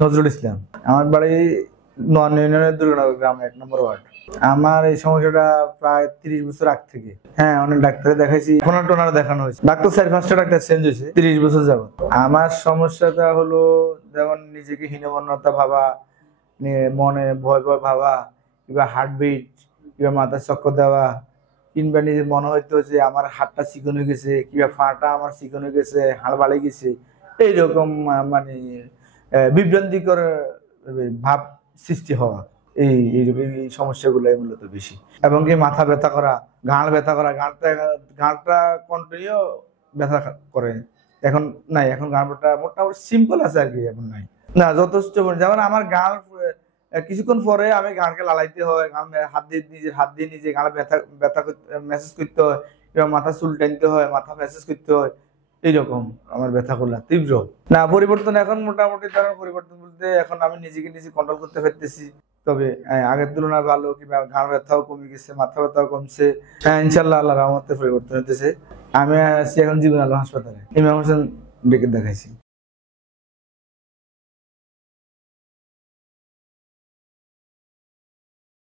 নজরুল ইসলাম। আমার বাড়ি নোয়ানী ইউনিয়নের দুর্গানগর গ্রাম 1 নম্বর ওয়ার্ড। আমার এই সমস্যাটা প্রায় 30 বছর আগ থেকে। হ্যাঁ, অনেক ডাক্তারে দেখাইছি, ফোনার টোনার দেখানো হয়েছে, ডাক্তার 4-5টা ডাক্তার চেঞ্জ হয়েছে 30 বছর যাবত। আমার সমস্যাটা হলো যেমন নিজেকে হীনমন্যতা ভাবা, মনে ভয় ভয় ভাবা, কিংবা হার্টবিট, কিংবা মাথায় চক্কর দেওয়া, কিংবা নিজের মনে হইতো যে আমার হাতটা চিকন হয়ে গেছে, কিংবা ফাটা আমার চিকন হয়ে গেছে, হাড় বাড়ে গেছে, এইরকম মানে বিভ্রান্তিকর ভাব সৃষ্টি হওয়া, এই সমস্যাগুলো মূলত বেশি। এবং কি মাথা ব্যথা করা, ঘাড় ব্যথা করা, ঘাড়টা কন্টিনিউ ব্যথা করে। এখন নাই, এখন ঘাড়টা মোটামুটি সিম্পল আছে আর কি, এখন নাই না যথেষ্ট। যেমন আমার ঘাড় কিছুক্ষণ পরে আমি ঘাড়কে লালাইতে হয়, নিজের হাত দিয়ে নিজে ঘাড় ব্যথা ব্যথা মেসেজ করতে হয়, কিংবা মাথা চুল টানতে হয়, মাথা মেসেজ করতে হয়। এইরকম আমার ব্যথাগুলা তীব্র। না পরিবর্তন এখন মোটামুটি ধরনের পরিবর্তন বলতে এখন আমি নিজেকে নিজে কন্ট্রোল করতে পারতেছি। তবে আগের তুলনায় ভালো, কিংবা ঘাড় ব্যথাও কমে গেছে, মাথা ব্যথাও কমছে। হ্যাঁ, ইনশাল্লাহ আল্লাহর রহমতে পরিবর্তন হতেছে। আমি আছি এখন জীবন আলো হাসপাতালে, ইমাম হোসেন ডেকে দেখাইছি।